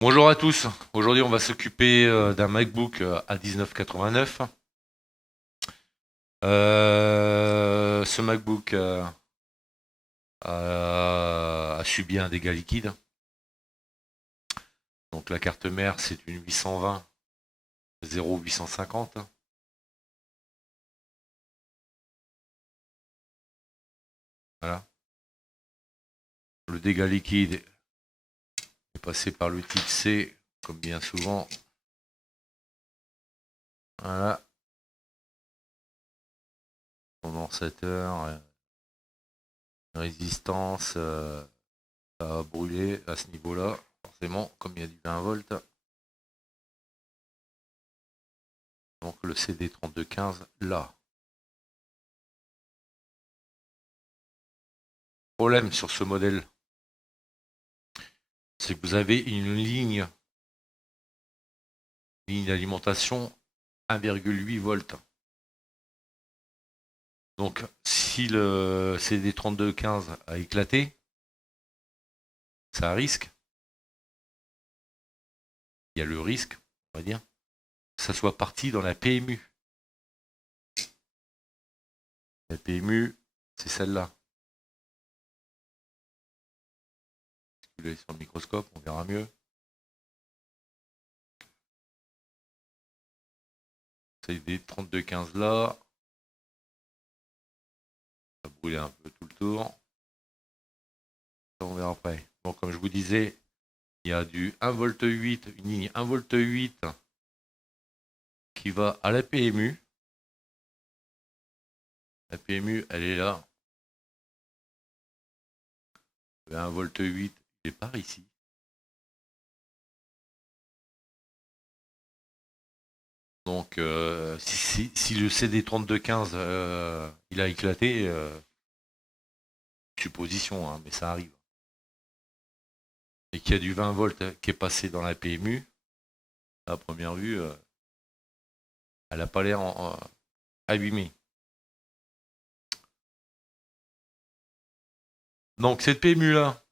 Bonjour à tous. Aujourd'hui, on va s'occuper d'un MacBook à 19,89. Ce MacBook a subi un dégât liquide. Donc la carte mère, c'est une 820 0850. Voilà. Le dégât liquide est passé par le type C, comme bien souvent. Voilà. Condensateur, résistance, ça a brûlé à ce niveau-là. Forcément, comme il y a du 20 volts. Donc le CD3215 là. Problème sur ce modèle, c'est que vous avez une ligne d'alimentation 1,8 volts. Donc si le CD3215 a éclaté, ça risque, il y a le risque, on va dire, que ça soit parti dans la PMU. La PMU, c'est celle-là. Si vous l'avez sur le microscope, on verra mieux. C'est des 3215 là. Ça brûlait un peu tout le tour. Ça, on verra après. Bon, comme je vous disais, il y a du 1,8 V, une ligne 1,8 V qui va à la PMU. La PMU, elle est là. Le 1,8 V, il est par ici. Donc, si le CD3215 il a éclaté, supposition, hein, mais ça arrive, et qu'il y a du 20 volts qui est passé dans la PMU, à première vue, elle n'a pas l'air abîmée. Donc, cette PMU-là,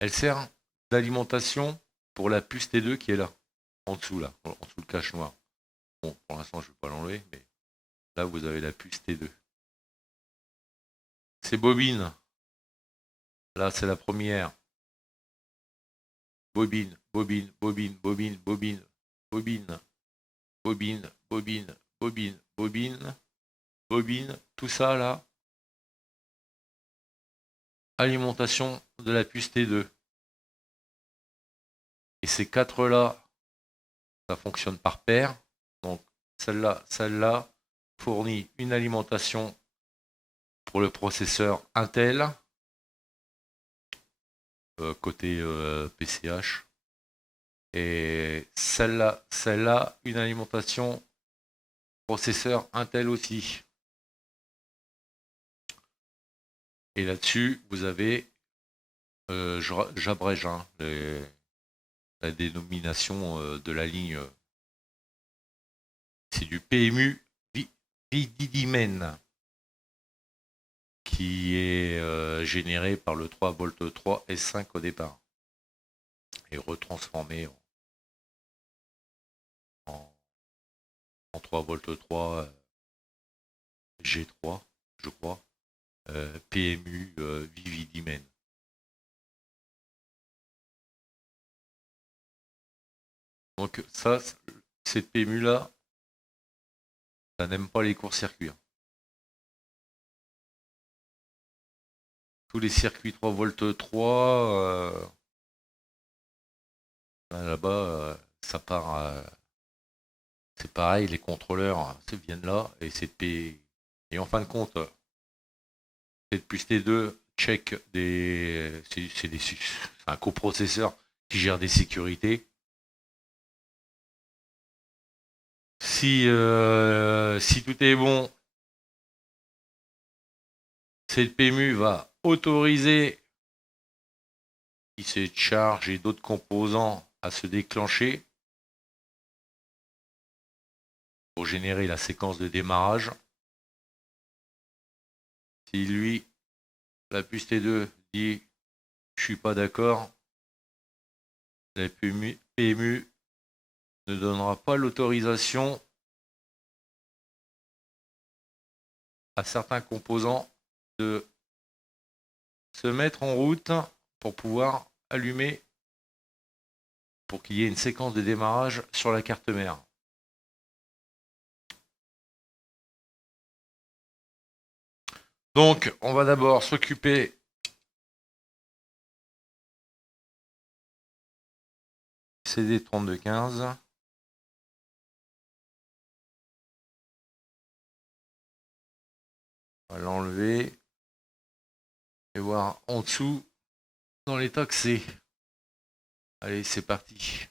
elle sert d'alimentation pour la puce T2 qui est là, en dessous, là, en dessous le cache noir. Bon, pour l'instant, je ne vais pas l'enlever, mais là, vous avez la puce T2. Ces bobines, là, c'est la première. Bobine, bobine, bobine, bobine, bobine, bobine, bobine, bobine, bobine, bobine, bobine, tout ça là, alimentation de la puce T2. Et ces quatre là, ça fonctionne par paire. Donc celle-là fournit une alimentation pour le processeur Intel, côté PCH. Et celle-là, une alimentation processeur Intel aussi. Et là-dessus, vous avez, j'abrège hein, la dénomination de la ligne. C'est du PMU Vididimen qui est généré par le 3V3 S5 au départ et retransformé en 3V3 G3, je crois, PMU Vidimen. Donc ça, cette PMU-là, ça n'aime pas les courts-circuits. Tous les circuits 3V3, là-bas, ça part. C'est pareil, les contrôleurs viennent là et et en fin de compte, cette puce T2 check c'est un coprocesseur qui gère des sécurités. Si tout est bon, cette PMU va autoriser cette charge et d'autres composants à se déclencher pour générer la séquence de démarrage. Si lui, la puce T2 dit je suis pas d'accord, La PMU ne donnera pas l'autorisation à certains composants de se mettre en route pour pouvoir allumer, pour qu'il y ait une séquence de démarrage sur la carte mère. Donc, on va d'abord s'occuper CD3215. On va l'enlever et voir en dessous dans l'état que c'est. Allez, c'est parti.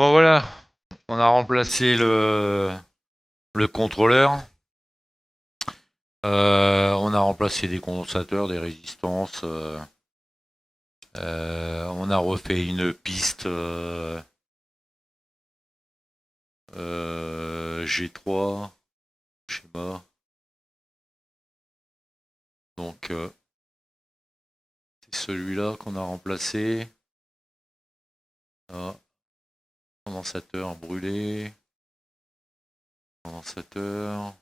Bon voilà, on a remplacé le contrôleur. On a remplacé des condensateurs, des résistances. On a refait une piste G3 schéma. Donc c'est celui-là qu'on a remplacé. Ah, condensateur brûlé. Condensateur.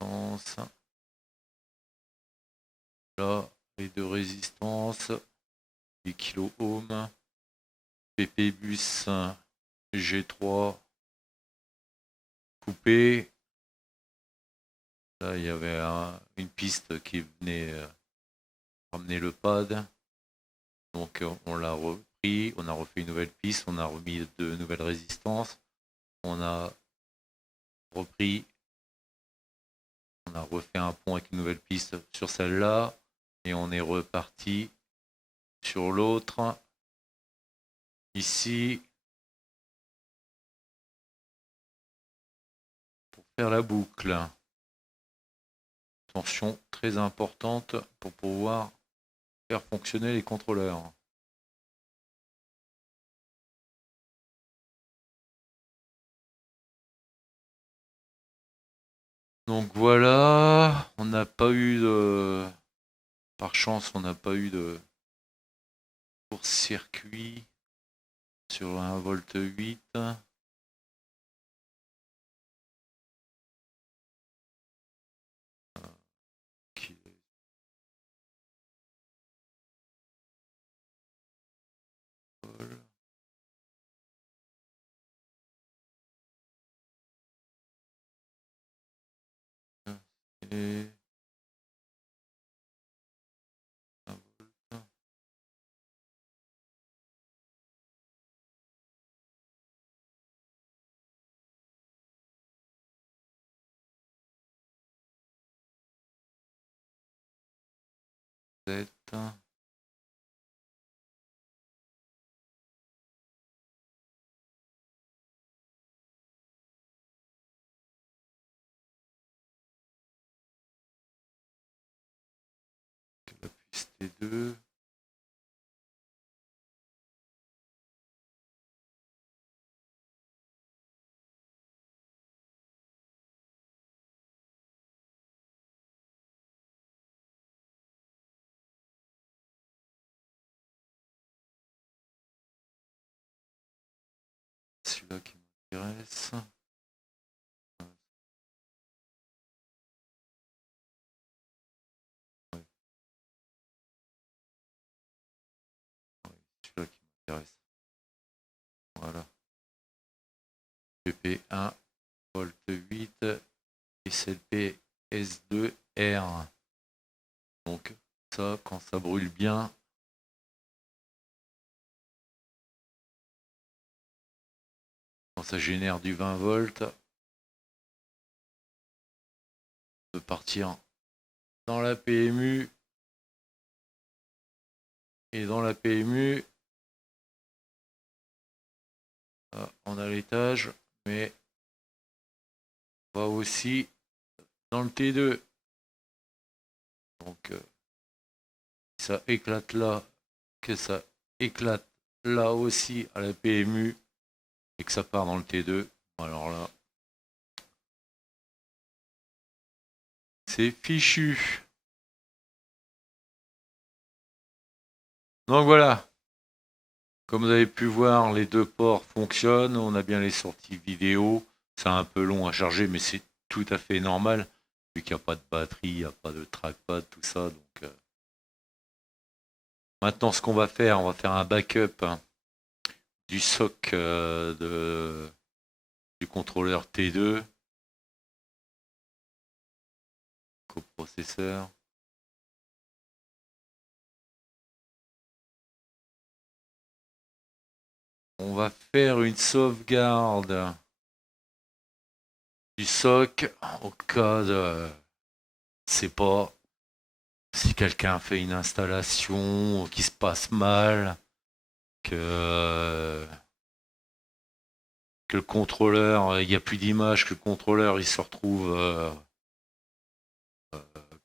Condensateur. Là, les deux résistances. 8 kOhms. PP bus G3 coupé. Là, il y avait une piste qui venait ramener le pad. Donc, on l'a repris. On a refait une nouvelle piste. On a remis de nouvelles résistances. On a repris. On a refait un pont avec une nouvelle piste sur celle-là. Et on est reparti sur l'autre. Ici. Pour faire la boucle. Tension très importante pour pouvoir faire fonctionner les contrôleurs. Donc voilà, on n'a pas eu de... Par chance, on n'a pas eu de court-circuit sur un volt 8. Qui... Et... un volt. Z. La piste T2. Celui-là qui m'intéresse. Ouais, celui-là qui m'intéresse. Voilà. PP1, volt 8, SLP S2R. Donc ça, quand ça brûle bien, quand ça génère du 20 volts, on peut partir dans la PMU. Et dans la PMU, on a l'étage, mais on va aussi dans le T2. Donc, ça éclate là, que ça éclate là aussi à la PMU et que ça part dans le T2. Alors là, c'est fichu. Donc voilà, comme vous avez pu voir, les deux ports fonctionnent. On a bien les sorties vidéo. C'est un peu long à charger, mais c'est tout à fait normal, vu qu'il n'y a pas de batterie, il n'y a pas de trackpad, tout ça. Donc, maintenant, ce qu'on va faire, on va faire un backup du SOC du contrôleur T2, coprocesseur. On va faire une sauvegarde du SOC au cas de... C'est pas Si quelqu'un fait une installation qui se passe mal, que, que le contrôleur, il n'y a plus d'image, que le contrôleur il se retrouve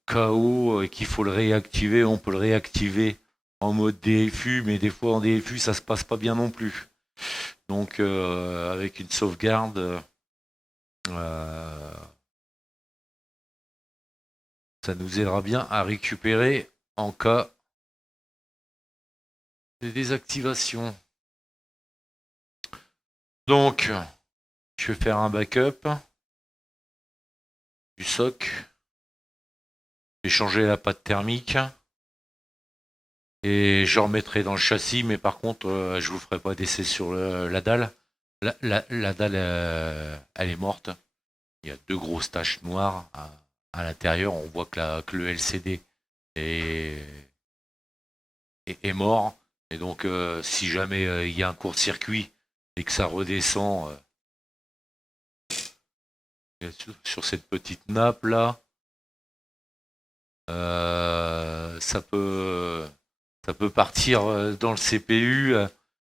KO et qu'il faut le réactiver, on peut le réactiver en mode DFU, mais des fois en DFU ça se passe pas bien non plus. Donc avec une sauvegarde, euh, ça nous aidera bien à récupérer en cas de désactivation. Donc, je vais faire un backup du SOC. Je vais changer la pâte thermique. Et je remettrai dans le châssis, mais par contre, je vous ferai pas d'essai sur la dalle. La dalle, elle est morte. Il y a deux grosses taches noires à l'intérieur. On voit que le LCD est, est mort. Et donc, si jamais il y a un court-circuit et que ça redescend sur cette petite nappe là, ça peut partir dans le CPU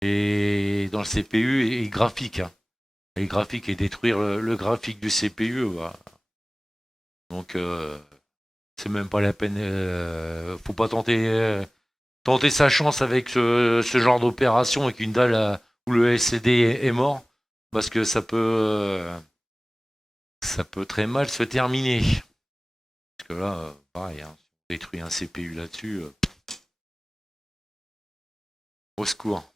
et dans le CPU et graphique. Hein. Et graphique et détruire le graphique du CPU. Voilà. Donc c'est même pas la peine. Faut pas tenter sa chance avec ce genre d'opération avec une dalle où le LCD est mort parce que ça peut très mal se terminer. Parce que là, pareil, hein, si on détruit un CPU là-dessus, au secours.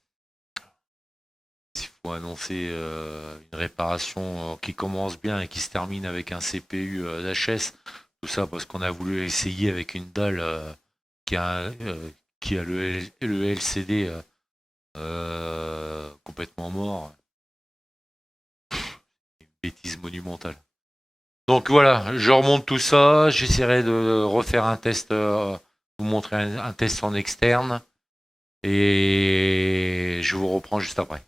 S'il faut annoncer une réparation qui commence bien et qui se termine avec un CPU d'HS, tout ça parce qu'on a voulu essayer avec une dalle qui a le LCD complètement mort. Une bêtise monumentale. Donc voilà, je remonte tout ça, j'essaierai de refaire un test, vous montrer un test en externe et je vous reprends juste après.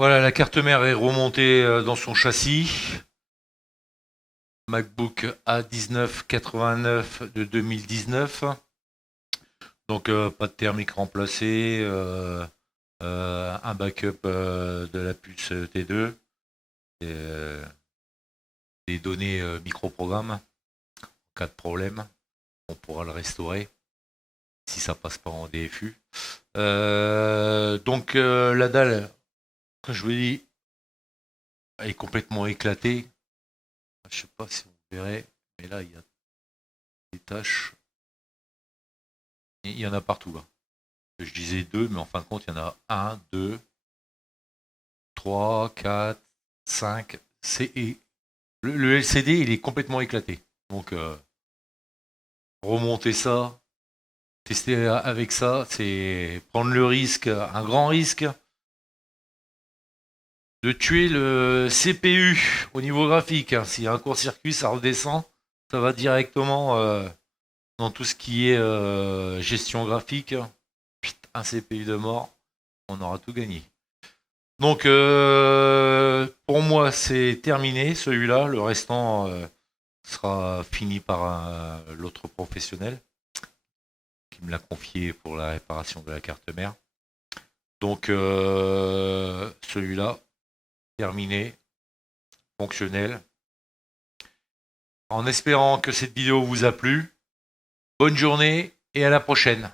Voilà, la carte mère est remontée dans son châssis. MacBook A1989 de 2019. Donc pas de thermique remplacé, un backup de la puce T2, des données microprogrammes. En cas de problème, on pourra le restaurer si ça passe pas en DFU. Donc la dalle, comme je vous dis, est complètement éclatée. Je sais pas si on verrait, mais là il y a des taches. Il y en a partout là. Je disais deux, mais en fin de compte, il y en a un, deux, trois, quatre, cinq. Le LCD, il est complètement éclaté. Donc, remonter ça, tester avec ça, c'est prendre le risque, un grand risque, de tuer le CPU au niveau graphique. Hein. S'il y a un court-circuit, ça redescend, ça va directement dans tout ce qui est gestion graphique. Un CPU de mort, on aura tout gagné. Donc, pour moi, c'est terminé celui-là. Le restant sera fini par l'autre professionnel qui me l'a confié pour la réparation de la carte mère. Donc, celui-là, terminé, fonctionnel. En espérant que cette vidéo vous a plu, bonne journée et à la prochaine.